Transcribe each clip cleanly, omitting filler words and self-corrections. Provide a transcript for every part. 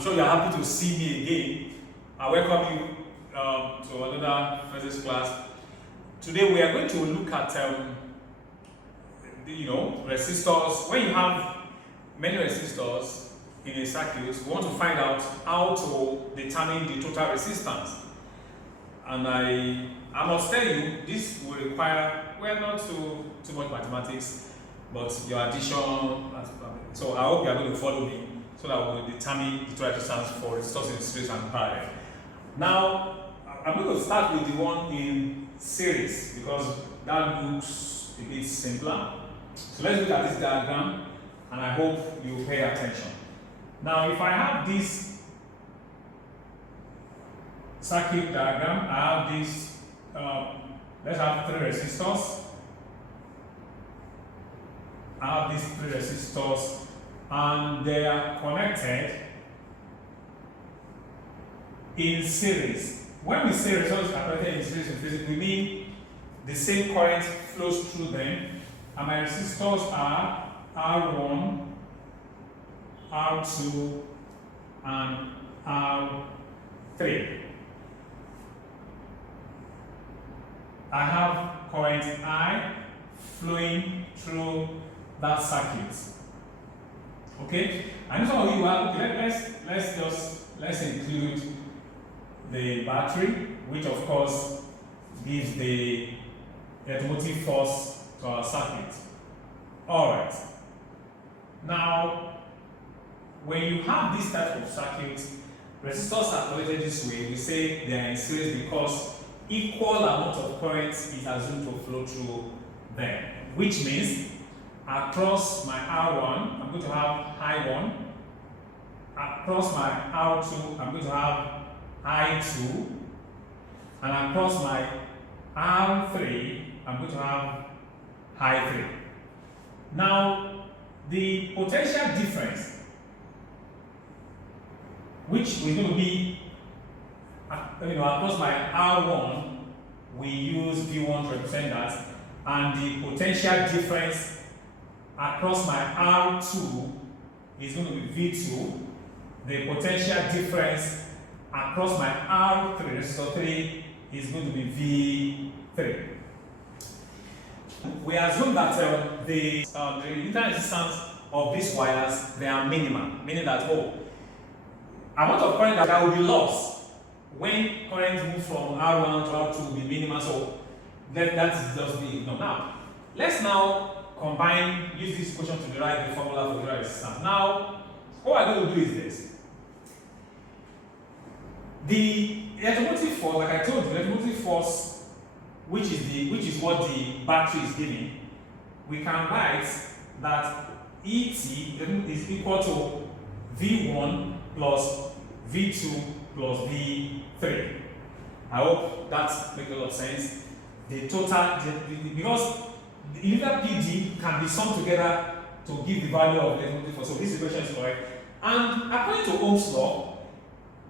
I'm sure you're happy to see me again. I welcome you to another physics class. Today we are going to look at resistors. When you have many resistors in a circuit, we want to find out how to determine the total resistance. And I must tell you, this will require, well, not too much mathematics, but your addition. So I hope you are going to follow me so that we will determine the total resistance for resistors in series and parallel. Now, I'm going to start with the one in series because that looks a bit simpler. So let's look at this diagram, and I hope you pay attention. Now, if I have this circuit diagram, I have this, let's have 3 resistors. I have these 3 resistors, and they are connected in series. When we say resistors are connected in series in physics, we mean the same current flows through them, and my resistors are R1, R2, and R3. I have current I flowing through that circuit. Okay? And some of you are, let's include the battery, which of course gives the electromotive force to our circuit. Alright. Now, when you have this type of circuit, resistors are connected this way. We say they are in series because equal amount of current is assumed to flow through them, which means across my R1, I'm going to have I1. Across my R2, I'm going to have I2. And across my R3, I'm going to have I3. Now, the potential difference, which is going to be, across my R1, we use V1 to represent that, and the potential difference across my R2 is going to be V2. The potential difference across my R3, resistor 3, is going to be V3. We assume that the internal resistance of these wires, they are minimal, meaning that amount of current that will be lost when current moves from R1 to R2 will be minimal, so that is just the no. Now, let's now use this equation to derive the formula for the resistance. Now, what I'm going to do is this. The electromotive force, like I told you, the electromotive force, which is what the battery is giving, we can write that ET is equal to V1 plus V2 plus V3. I hope that makes a lot of sense. The total, because the individual PD can be summed together to give the value of the electromotive force. So this equation is correct. And according to Ohm's law,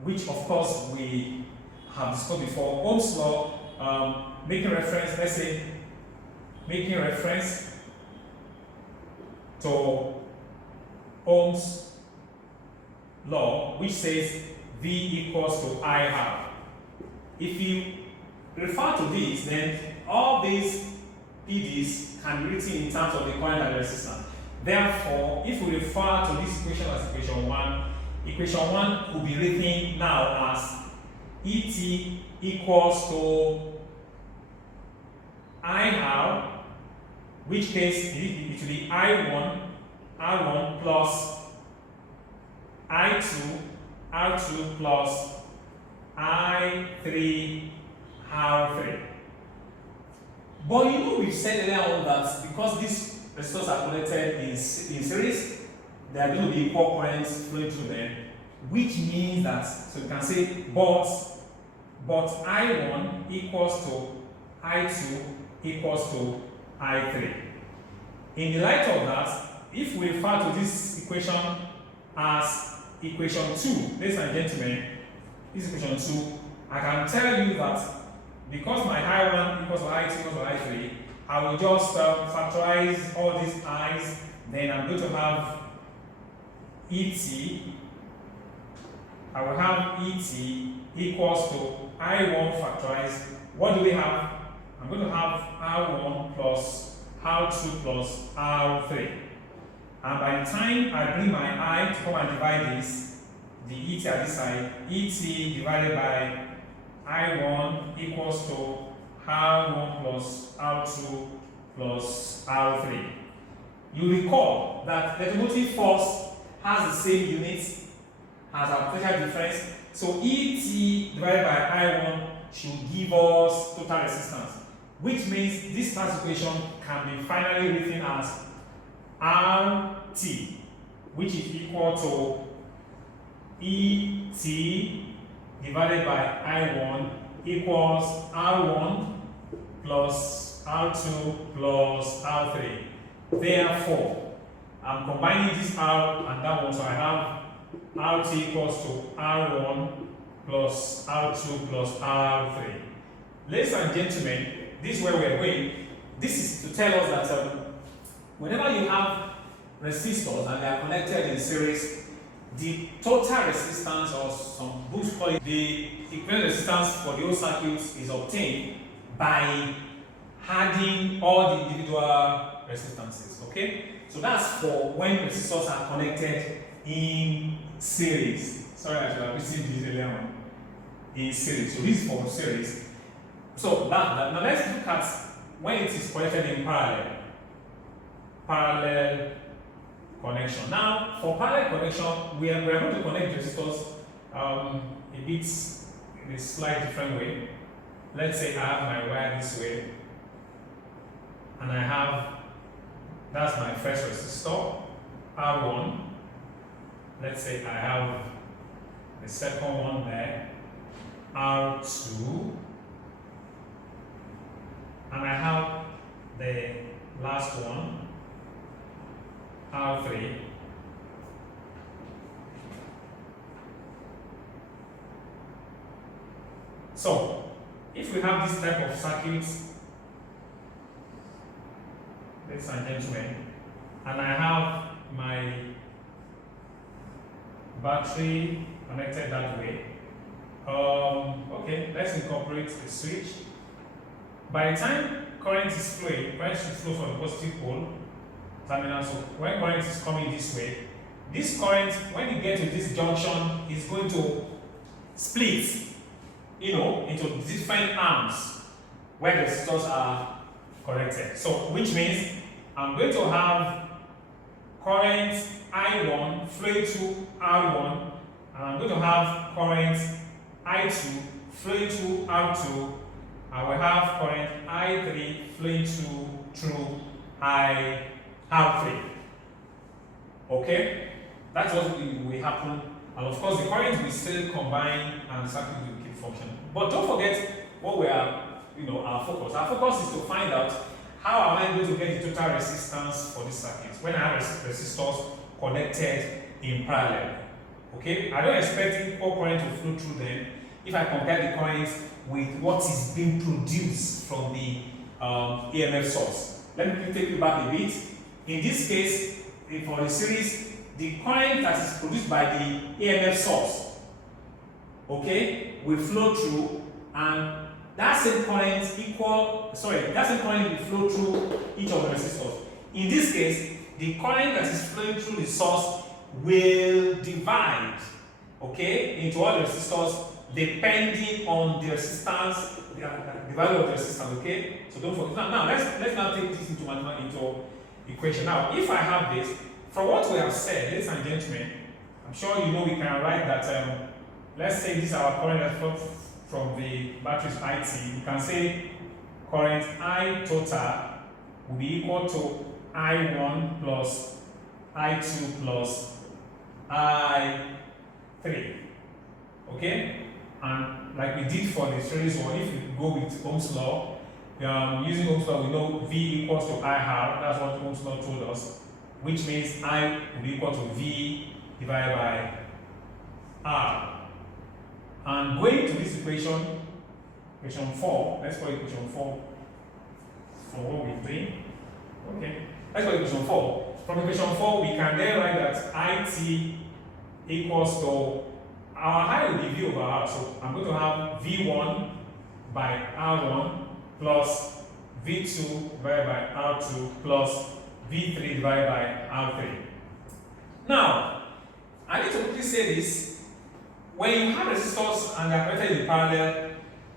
which of course we have discussed before, Ohm's law, making reference to Ohm's law, which says V equals to IR. If you refer to this, then all these PDs can be written in terms of the current and the resistance. Therefore, if we refer to this equation as equation 1 could be written now as ET equals to IR, which case it will be R1 plus R2 plus I3 R3. But we've said earlier on that because these resistors are connected in series, there are going to be equal currents flowing through them, which means that, so you can say, but I1 equals to I2 equals to I3. In the light of that, if we refer to this equation as equation 2, ladies and gentlemen, this equation 2, I can tell you that because my I1 equals to I2 equals to I3, I will just factorize all these i's, then I'm going to have ET I will have ET equals to I1 factorized. What do we have? I'm going to have R1 plus R2 plus R3. And by the time I bring my I to come and divide this, the ET at this side, ET divided by I1 equals to R1 plus R2 plus R3. You recall that the electromotive force has the same units as our potential difference. So ET divided by I1 should give us total resistance, which means this first equation can be finally written as RT, which is equal to ET divided by I1 equals R1 plus R2 plus R3. Therefore, I'm combining this R and that one, so I have RT equals to R1 plus R2 plus R3. Ladies and gentlemen, this is where we are going. This is to tell us that whenever you have resistors and they are connected in series, the total resistance, or some books call it the equivalent resistance for the whole circuit, is obtained by adding all the individual resistances. Okay, so that's for when resistors are connected in series. Sorry, I should have written this earlier on. In series. So this is for series. So now let's look at when it is connected in parallel. Parallel connection. Now, for parallel connection, we are going to connect resistors a bit in a slight different way. Let's say I have my wire this way, and I have, that's my first resistor, R1. Let's say I have the second one there, R2, and I have the last one, R3. So, if we have this type of circuits, ladies and gentlemen, and I have my battery connected that way, okay, let's incorporate a switch. By the time current is flowing, current should flow from the positive pole terminal. So when current is coming this way, this current, when you get to this junction, is going to split, into different arms where the resistors are connected. So which means I'm going to have current I1 flowing through R1, and I'm going to have current I2 flowing through R2. I will have current I3 flowing through R3. Okay? That's what will happen. And of course, the current will still combine and the circuit will keep functioning. But don't forget what we are, our focus. Our focus is to find out how am I going to get the total resistance for this circuit when I have resistors connected in parallel. Okay? I don't expect equal current to flow through them if I compare the currents with what is being produced from the EMF source. Let me take you back a bit. In this case, for the series, the current that is produced by the EMF source, okay, will flow through, and that same current will flow through each of the resistors. In this case, the current that is flowing through the source will divide, okay, into all the resistors depending on the resistance, the value of the resistance, okay? So don't forget. Now let's now take this into equation. Now, if I have this, from what we have said, ladies and gentlemen, I'm sure you know we can write that, let's say this is our current that flows from the battery's IT. We can say current I total will be equal to I1 plus I2 plus I3, okay? And like we did for the series one, if we go with Ohm's law, using Ohm's law, we know V equals to IR. That's what Ohm's law told us, which means I will be equal to V divided by R. And going to this equation 4, let's call it equation 4 for what we're doing. Okay, let's call it equation 4. From equation 4, we can then write that IT equals to our height will be V over R. So I'm going to have V1 by R1 plus V2 divided by R2 plus V3 divided by R3. Now, I need to quickly say this. When you have resistors and they are connected in parallel,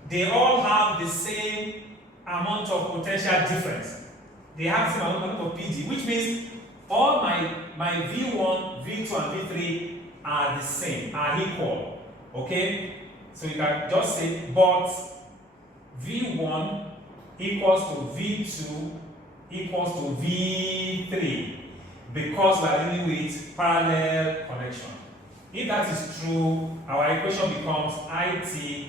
they all have the same amount of potential difference. They have the same amount of PD, which means all my V1, V2, and V3 are the same, are equal. Okay? So you can just say, but V1 equals to V2 equals to V3 because we are dealing with parallel connection. If that is true, our equation becomes IT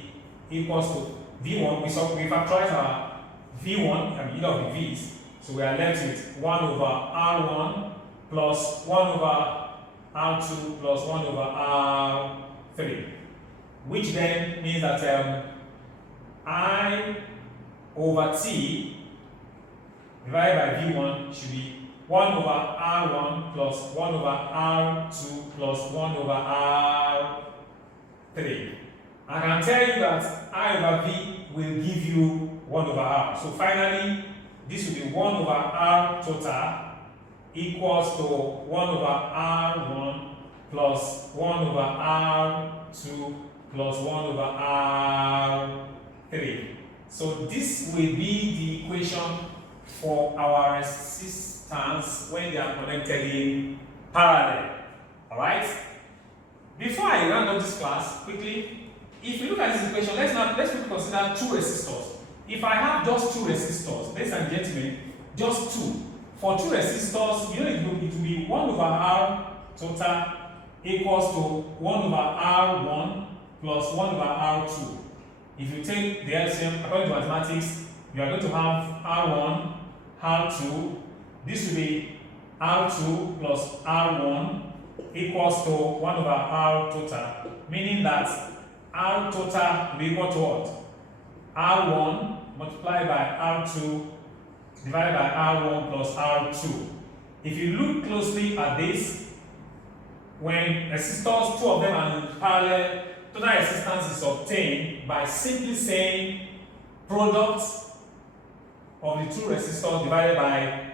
equals to V1. We factorize our V1 and either of the V's. So we are left with 1 over R1 plus 1 over R2 plus 1 over R3. Which then means that I over T divided by V1 should be 1 over R1 plus 1 over R2 plus 1 over R3. I can tell you that I over V will give you 1 over R. So finally, this will be 1 over R total equals to 1 over R1 plus 1 over R2 plus 1 over R3. So this will be the equation for our resistance when they are connected in parallel. Alright? Before I round up this class, quickly, if you look at this equation, let's consider two resistors. If I have just two resistors, ladies and gentlemen, just two. For two resistors, it will be 1 over R total equals to 1 over R1 plus 1 over R2. If you take the LCM according to mathematics, you are going to have R1, R2. This will be R2 plus R1 equals to 1 over R total, meaning that R total will be equal to what? R1 multiplied by R2 divided by R1 plus R2. If you look closely at this, when resistors, two of them are in parallel, total resistance is obtained by simply saying product of the two resistors divided by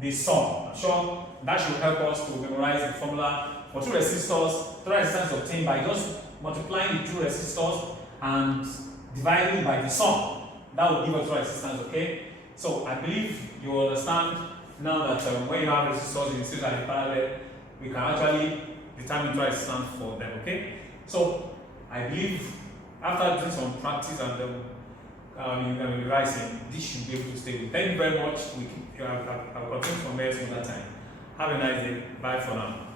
the sum. I'm sure that should help us to memorize the formula. For two resistors, total resistance is obtained by just multiplying the two resistors and dividing by the sum. That will give us total resistance, okay? So I believe you understand now that when you have resistors in series and in parallel, we can actually determine total resistance for them, okay? So I believe after doing some practice and revising, this should be able to stay with. Thank you very much. I'll continue from there some other time. Have a nice day. Bye for now.